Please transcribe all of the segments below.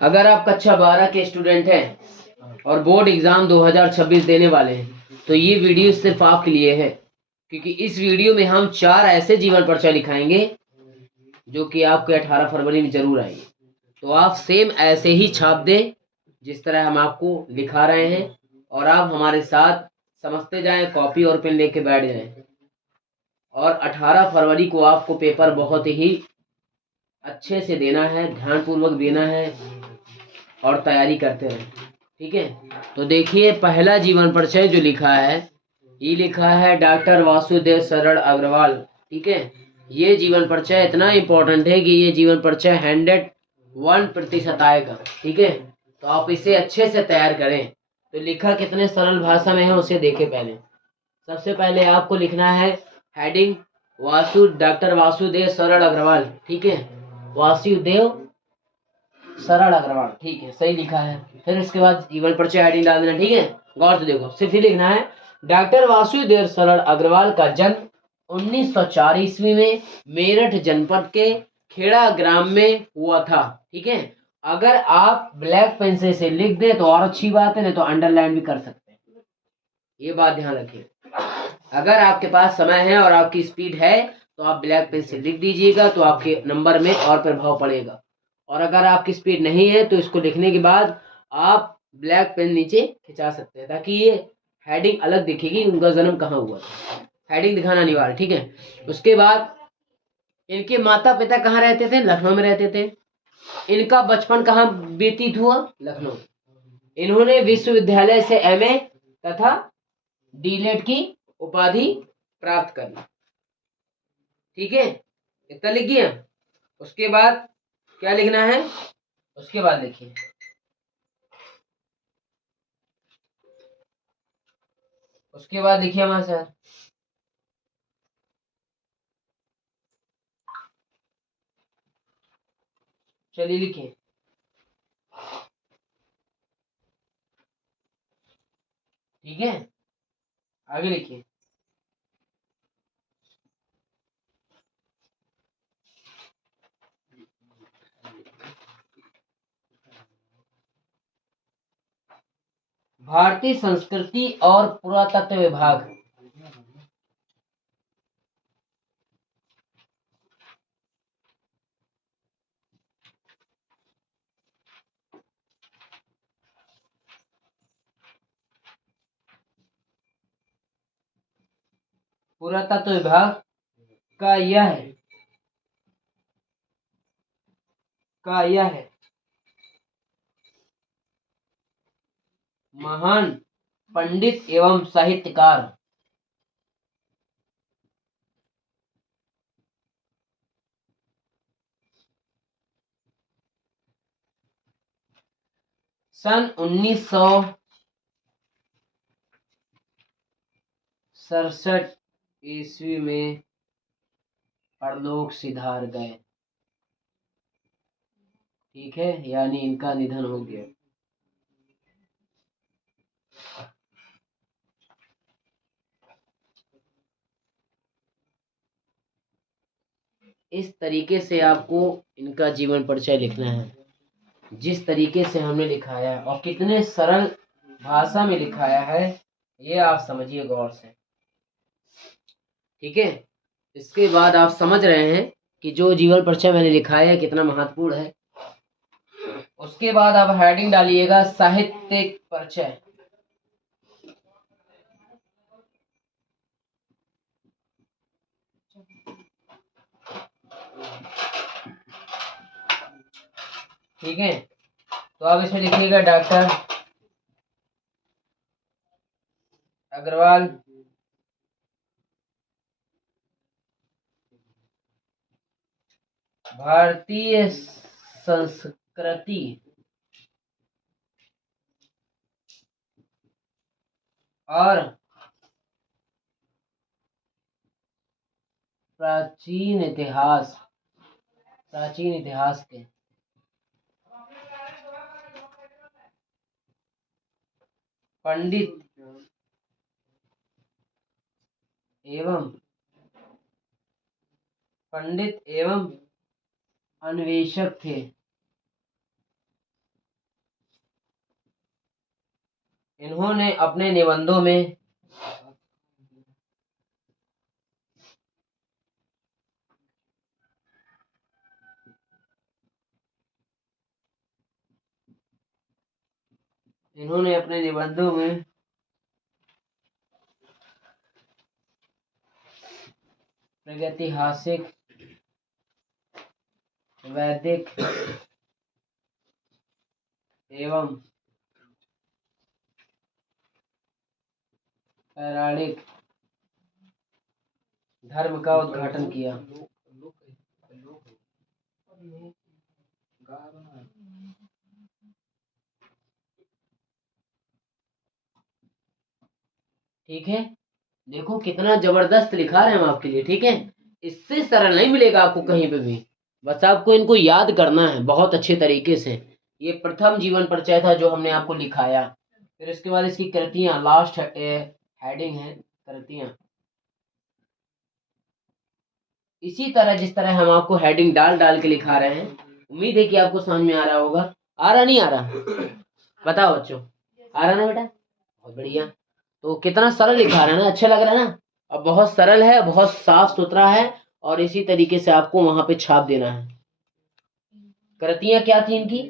अगर आप कक्षा 12 के स्टूडेंट हैं और बोर्ड एग्जाम 2026 देने वाले हैं तो ये वीडियो सिर्फ आपके लिए है, क्योंकि इस वीडियो में हम 4 ऐसे जीवन परिचय लिखाएंगे जो कि आपके 18 फरवरी में जरूर आएंगे। तो आप सेम ऐसे ही छाप दें जिस तरह हम आपको लिखा रहे हैं, और आप हमारे साथ समझते जाएं, कॉपी और पेन लेके बैठ जाएं। और 18 फरवरी को आपको पेपर बहुत ही अच्छे से देना है, ध्यानपूर्वक देना है और तैयारी करते रहें। ठीक है, तो देखिए पहला जीवन परिचय जो लिखा है, ये लिखा है डॉक्टर वासुदेव शरण अग्रवाल। ठीक है, ये जीवन परिचय इतना इम्पोर्टेंट है कि ये जीवन परिचय 101% आएगा। ठीक है, तो आप इसे अच्छे से तैयार करें। तो लिखा कितने सरल भाषा में है उसे देखें। पहले सबसे पहले आपको लिखना है हेडिंग डॉक्टर वासुदेव शरण अग्रवाल। ठीक है, वासुदेव शरण अग्रवाल, ठीक है, सही लिखा है। फिर इसके बाद जीवन परिचय हेडिंग डाल देना। ठीक है, गौर से देखो, सिर्फ ही लिखना है डॉक्टर वासुदेव शरण अग्रवाल का जन्म 1904 ईस्वी में मेरठ जनपद के खेड़ा ग्राम में हुआ था। ठीक है, अगर आप ब्लैक पेन से इसे लिख दे तो और अच्छी बात है, नहीं तो अंडरलाइन भी कर सकते हैं। ये बात ध्यान रखिए, अगर आपके पास समय है और आपकी स्पीड है तो आप ब्लैक पेन से लिख दीजिएगा, तो आपके नंबर में और प्रभाव पड़ेगा। और अगर आपकी स्पीड नहीं है तो इसको लिखने के बाद आप ब्लैक पेन नीचे खिंचा सकते हैं, ताकि ये हेडिंग अलग दिखेगी, उनका जन्म कहाँ हुआ था। हेडिंग दिखाना अनिवार्य। ठीक है, उसके बाद इनके माता पिता कहाँ रहते थे? लखनऊ में रहते थे। इनका बचपन कहाँ व्यतीत हुआ? लखनऊ। इन्होंने विश्वविद्यालय से एमए तथा डीलेट की उपाधि प्राप्त करना। ठीक है, इतना लिखिए। उसके बाद क्या लिखना है? उसके बाद लिखिए, उसके बाद लिखिए हमारे साथ, चलिए लिखिए। ठीक है, आगे लिखिए। भारतीय संस्कृति और पुरातत्व विभाग, पुरातत्व विभाग का यह है महान पंडित एवं साहित्यकार सन 1967 ईस्वी में परलोक सिधार गए। ठीक है, यानी इनका निधन हो गया। इस तरीके से आपको इनका जीवन परिचय लिखना है, जिस तरीके से हमने लिखाया है, और कितने सरल भाषा में लिखाया है ये आप समझिए गौर से। ठीक है, इसके बाद आप समझ रहे हैं कि जो जीवन परिचय मैंने लिखाया है कितना महत्वपूर्ण है। उसके बाद आप हेडिंग डालिएगा साहित्यिक परिचय। ठीक है, तो आप इसमें लिखिएगा डॉक्टर अग्रवाल भारतीय संस्कृति और प्राचीन इतिहास के पंडित एवं अन्वेषक थे। इन्होंने अपने निबंधों में प्रागैतिहासिक, वैदिक एवं पौराणिक धर्म का उद्घाटन किया। ठीक है, देखो कितना जबरदस्त लिखा रहे हैं हम आपके लिए। ठीक है, इससे सरल नहीं मिलेगा आपको कहीं पे भी, बस आपको इनको याद करना है बहुत अच्छे तरीके से। ये प्रथम जीवन परिचय था जो हमने आपको लिखाया। फिर इसके बाद इसकी कृतियां, लास्ट हेडिंग है कृतियां। इसी तरह जिस तरह हम आपको हेडिंग डाल डाल के लिखा रहे हैं, उम्मीद है कि आपको समझ में आ रहा होगा। आ रहा नहीं आ रहा बताओ बच्चों, आ रहा ना बेटा? बहुत बढ़िया। तो कितना सरल लिखा रहा है ना, अच्छा लग रहा है ना? अब बहुत सरल है, बहुत साफ सुथरा है, और इसी तरीके से आपको वहां पे छाप देना है। कृतियां क्या थी इनकी?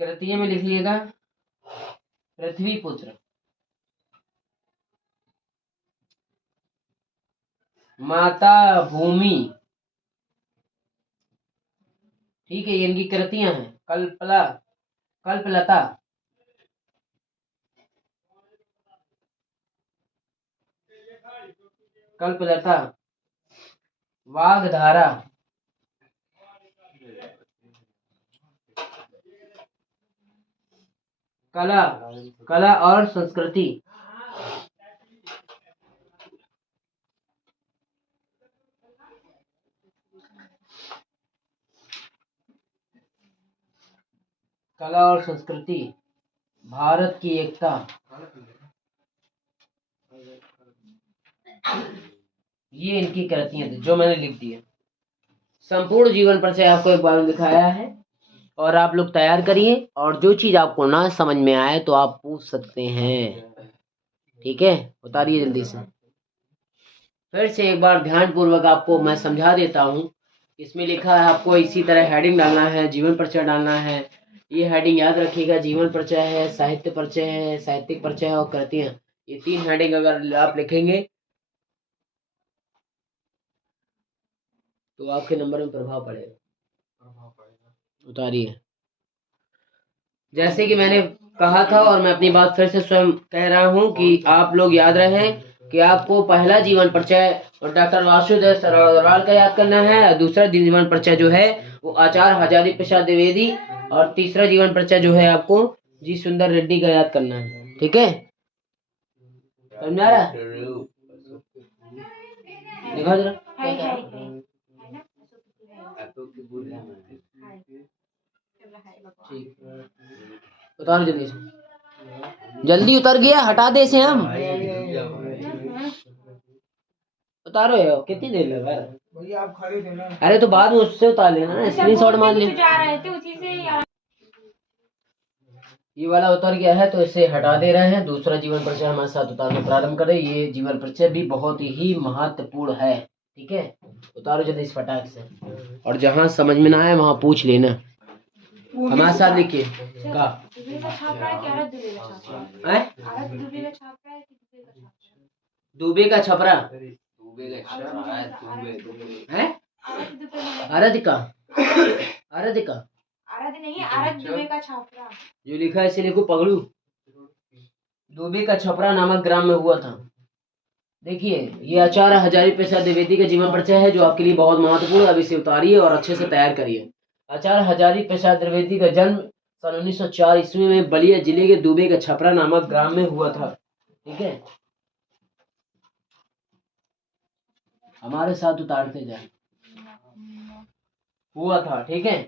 कृतियां में लिख लिएगा पृथ्वी पुत्र, माता भूमि। ठीक है, ये इनकी कृतियां हैं। कल्पलता, कल्पलता, वागधारा, कला, कला और संस्कृति, कला और संस्कृति, भारत की एकता। ये इनकी कृतियां थी जो मैंने लिख दी है। संपूर्ण जीवन परिचय आपको एक बार दिखाया है, और आप लोग तैयार करिए, और जो चीज आपको ना समझ में आए तो आप पूछ सकते हैं। ठीक है, उतारिए जल्दी से। फिर से एक बार ध्यान पूर्वक आपको मैं समझा देता हूँ। इसमें लिखा है आपको इसी तरह हेडिंग डालना है, जीवन परिचय डालना है। ये हेडिंग याद रखिएगा, जीवन परिचय है, साहित्य परिचय है, साहित्यिक परिचय है और कृतियां। ये 3 हेडिंग अगर आप लिखेंगे तो आपके नंबर में प्रभाव पड़ेगा। उतारिए। जैसे कि मैंने कहा था, और मैं अपनी बात फिर से स्वयं कह रहा हूं कि आप लोग याद रखें कि आपको पहला जीवन परिचय और डॉक्टर वासुदेव अग्रवाल का याद करना है, और दूसरा जीवन परिचय जो है वो आचार्य हजारी प्रसाद द्विवेदी, और तीसरा जीवन परिचय जो है आपको जी सुंदर रेड्डी का याद करना है। ठीक है, समझ में आ रहा है? देखो जरा ठीक, उतारो जल्दी से, जल्दी उतर गया, हटा दे से हम। उतारो यार, कितनी देर लगा भैया? आप खड़े थे ना। अरे तो बाद में उससे उतार लेना ना, स्क्रीनशॉट मार ले। जा रहे थे उसी से ये वाला उतर गया है तो इसे हटा दे रहे हैं। दूसरा जीवन परिचय हमारे साथ उतारना प्रारंभ करें। ये जीवन परिचय भी बहुत ही महत्वपूर्ण है। ठीक है, उतारो जल्दी इस फटाक से, और जहां समझ में ना आए वहां पूछ लेना। हमारे साथ लिखिए का दुबे का छपरा है, अरद का, अरद का, अरद नहीं, अरद दुबे का छपरा जो लिखा है इसे लिखो पगड़ू। दुबे का छपरा नामक ग्राम में हुआ था। देखिए, ये आचार्य हजारी प्रसाद द्विवेदी का जीवन परिचय है जो आपके लिए बहुत महत्वपूर्ण। अब इसे उतारिए और अच्छे से तैयार करिए। आचार्य हजारी प्रसाद द्विवेदी का जन्म सन 1904 ईस्वी में बलिया जिले के दुबे का छपरा नामक ग्राम में हुआ था। ठीक है, हमारे साथ उतारते जाए, हुआ था। ठीक है,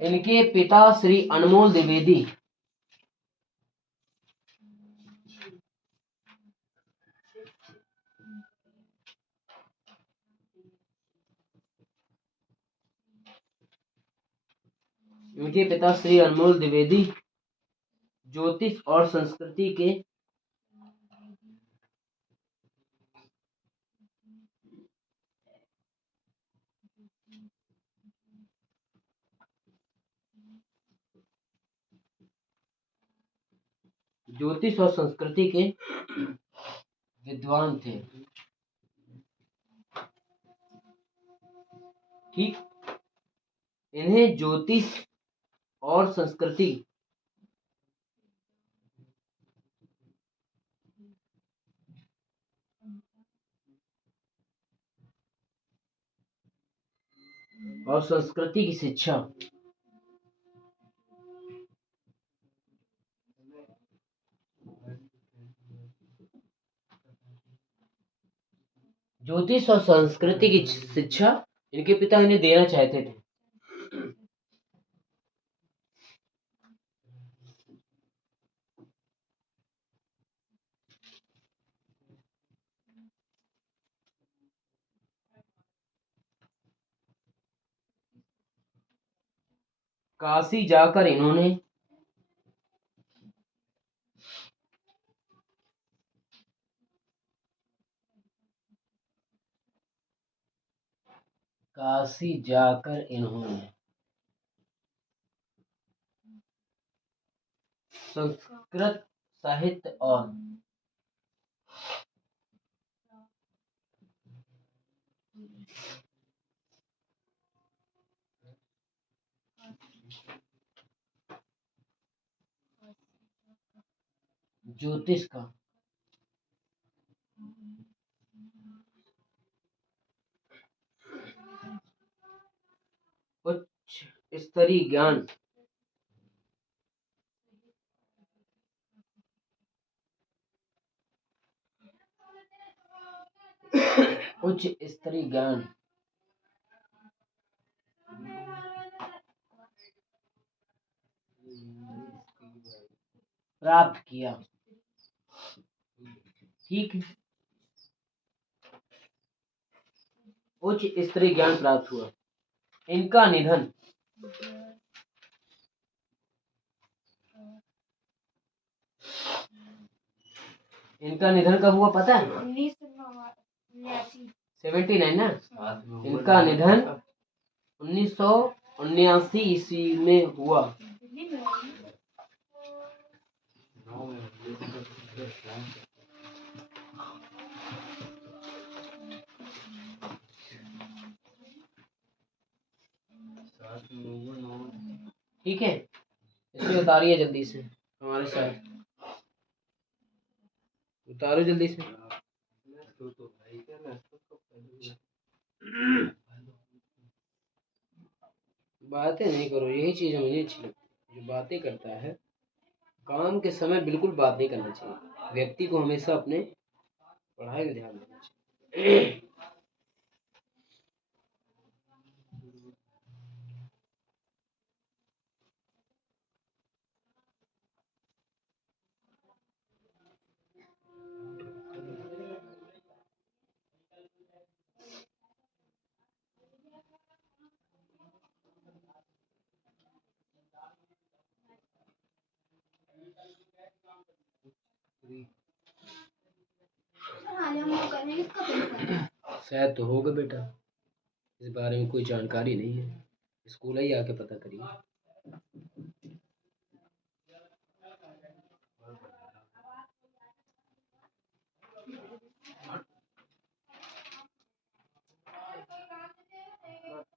इनके पिता श्री अनमोल द्विवेदी इनके पिता श्री अनमोल द्विवेदी ज्योतिष और संस्कृति के विद्वान थे। ठीक, इन्हें ज्योतिष और संस्कृति की शिक्षा ज्योतिष और संस्कृति की शिक्षा इनके पिता इन्हें देना चाहते थे। काशी जाकर इन्होंने संस्कृत साहित्य और ज्योतिष का उच्च स्तरीय ज्ञान प्राप्त किया। ठीक, उच्च स्तरीय ज्ञान प्राप्त हुआ। इनका निधन कब हुआ पता है? 1979 ना। इनका निधन 1979 ईस्वी में हुआ। ठीक है, इसमें उतारिए जल्दी से, हमारे साथ उतारो जल्दी से। बातें नहीं करो, यही चीज मुझे अच्छी लगती है। जो बातें करता है, काम के समय बिल्कुल बात नहीं करना चाहिए। व्यक्ति को हमेशा अपने पढ़ाई में ध्यान देना चाहिए। शायद तो होगा बेटा, इस बारे में कोई जानकारी नहीं है, स्कूल ही आके पता करिए।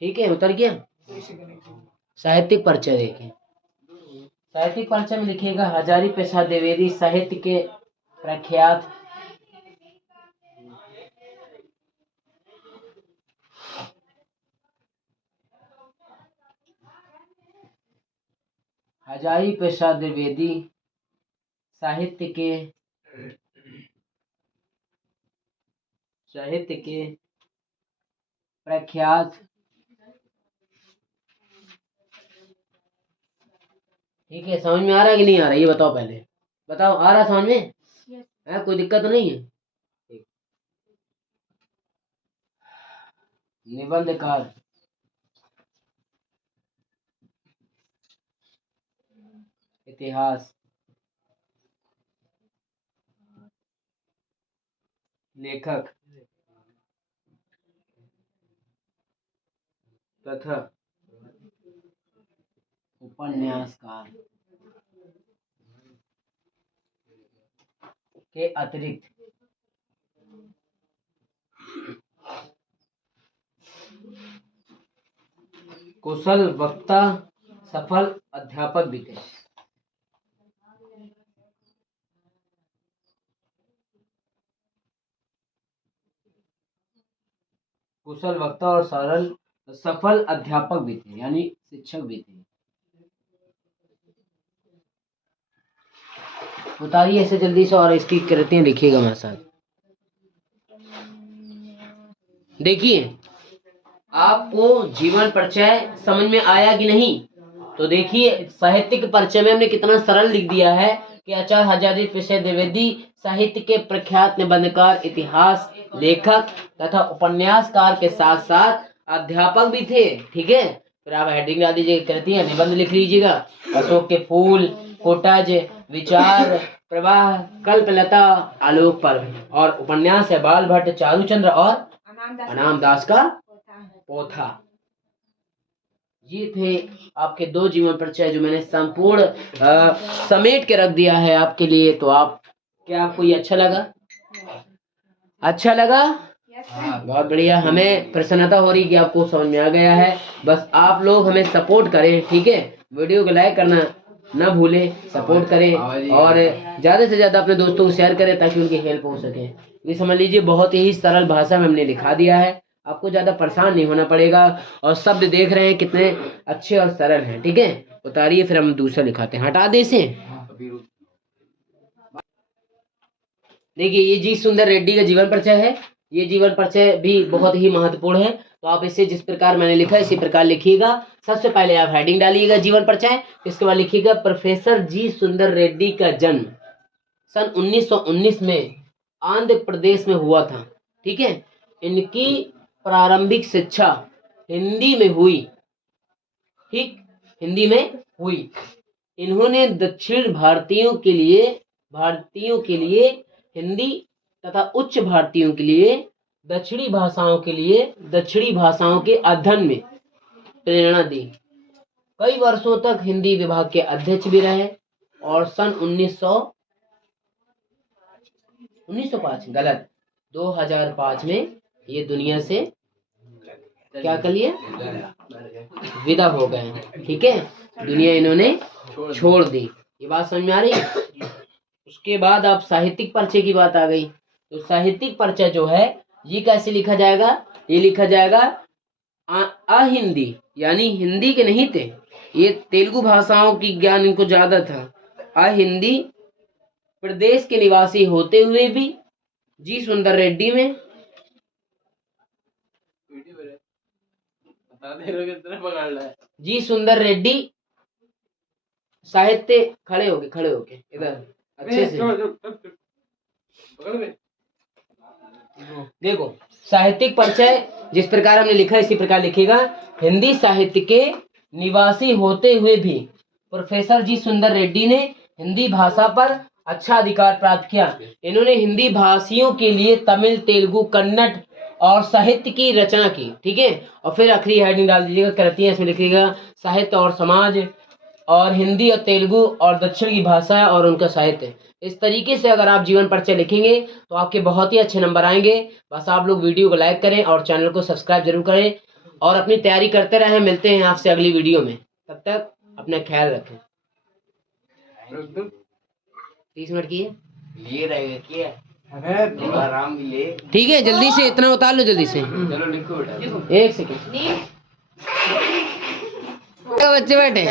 ठीक है, उतर गया। साहित्यिक परिचय देखिए। साहित्यिक परिचय में लिखिएगा हजारी प्रसाद द्विवेदी साहित्य के प्रख्यात हजारी प्रसाद द्विवेदी साहित्य के प्रख्यात। ठीक है, समझ में आ रहा है कि नहीं आ रहा, ये बताओ पहले, बताओ आ रहा समझ में? है कोई दिक्कत तो नहीं है? निबंधकार इतिहास, लेखक तथा उपन्यासकार के अतिरिक्त कुशल वक्ता, सफल अध्यापक भी थे। कुशल वक्ता और सफल अध्यापक भी थे, यानी शिक्षक भी थे। उतारिए ऐसे जल्दी से और इसकी कृतियां लिखिएगा मेरे साथ। देखिए आपको जीवन परिचय समझ में आया कि नहीं? तो देखिए साहित्यिक परिचय में हमने कितना सरल लिख दिया है कि आचार्य हजारी प्रसाद द्विवेदी साहित्य के प्रख्यात निबंधकार, इतिहास लेखक तथा उपन्यासकार के साथ साथ अध्यापक भी थे। ठीक है, फिर आप हेडिंग डाल दीजिएगा, कृतियां, निबंध लिख लीजिएगा। अशोक के फूल, कोटज, विचार प्रवाह, कल्पलता, आलोक पर्व। और उपन्यास है बाल भट्ट, चारूचंद्र और अनाम दास का पोथा। ये थे आपके 2 जीवन परिचय जो मैंने संपूर्ण समेट के रख दिया है आपके लिए। तो आप क्या आपको ये अच्छा लगा? अच्छा लगा? बहुत बढ़िया, हमें प्रसन्नता हो रही कि आपको समझ में आ गया है। बस आप लोग हमें सपोर्ट करें, ठीक है? वीडियो को लाइक करना ना भूलें, सपोर्ट करें और ज़्यादा से ज़्यादा अपने दोस्तों को शेयर करें ताकि उनकी हेल्प हो सके। ये समझ लीजिए बहुत ही सरल भाषा में हमने लिखा दिया है, आपको ज़्यादा परेशान नहीं होना पड़ेगा। और शब्द देख रहे हैं कितने अच्छे और सरल हैं। ठीक है, उतारिए फिर हम दूसरा लिखाते हैं। हटा दे इसे। देखिए ये जी सुंदर रेड्डी का जीवन परिचय है। ये जीवन परिचय भी बहुत ही महत्वपूर्ण है, तो आप इसे जिस प्रकार मैंने लिखा है इसी प्रकार लिखिएगा। सबसे पहले आप हेडिंग डालिएगा जीवन परिचय, इसके बाद लिखिएगा प्रोफेसर जी सुंदर रेड्डी का जन्म सन 1919 में आंध्र प्रदेश में हुआ था। ठीक है, इनकी प्रारंभिक शिक्षा हिंदी में हुई। ठीक, हिंदी में हुई। इन्होंने दक्षिण भारतीयों के लिए हिंदी तथा उच्च भारतीयों के लिए दक्षिणी भाषाओं के अध्ययन में प्रेरणा दी। कई वर्षों तक हिंदी विभाग के अध्यक्ष भी रहे और सन 2005 में ये दुनिया से क्या कर लिए? विदा हो गए। ठीक है, दुनिया इन्होंने छोड़ दी। ये बात समझ में आ रही है? उसके बाद आप साहित्यिक परिचय की बात आ गई। तो साहित्यिक परिचय जो है ये कैसे लिखा जाएगा? ये लिखा जाएगा अहिंदी, यानी हिंदी के नहीं थे ये, तेलुगु भाषाओं की ज्ञान इनको ज्यादा था। अहिंदी प्रदेश के निवासी होते हुए भी जी सुंदर रेड्डी में जी सुंदर रेड्डी साहित्य खड़े होके इधर अच्छे से देखो। साहित्यिक परिचय जिस प्रकार हमने लिखा इसी प्रकार लिखेगा। हिंदी साहित्य के निवासी होते हुए भी प्रोफेसर जी सुंदर रेड्डी ने हिंदी भाषा पर अच्छा अधिकार प्राप्त किया। इन्होंने हिंदी भाषियों के लिए तमिल, तेलुगु, कन्नड़ और साहित्य की रचना की। ठीक है, और फिर आखिरी हेडिंग डाल दीजिएगा, कृतियां इसमें लिखिएगा साहित्य और समाज और हिंदी और तेलुगु और दक्षिण की भाषा और उनका साहित्य। इस तरीके से अगर आप जीवन परिचय लिखेंगे तो आपके बहुत ही अच्छे नंबर आएंगे। बस आप लोग वीडियो को लाइक करें और चैनल को सब्सक्राइब जरूर करें और अपनी तैयारी करते रहें। मिलते हैं आपसे अगली वीडियो में, तब तक अपना ख्याल रखें। 30 मिनट की लिए रहेगा क्या? आराम भी ले। ठीक है, जल्दी से इतना उतार लो, जल्दी से। चलो लिखो बेटा, 1 सेकंड। बच्चे बैठे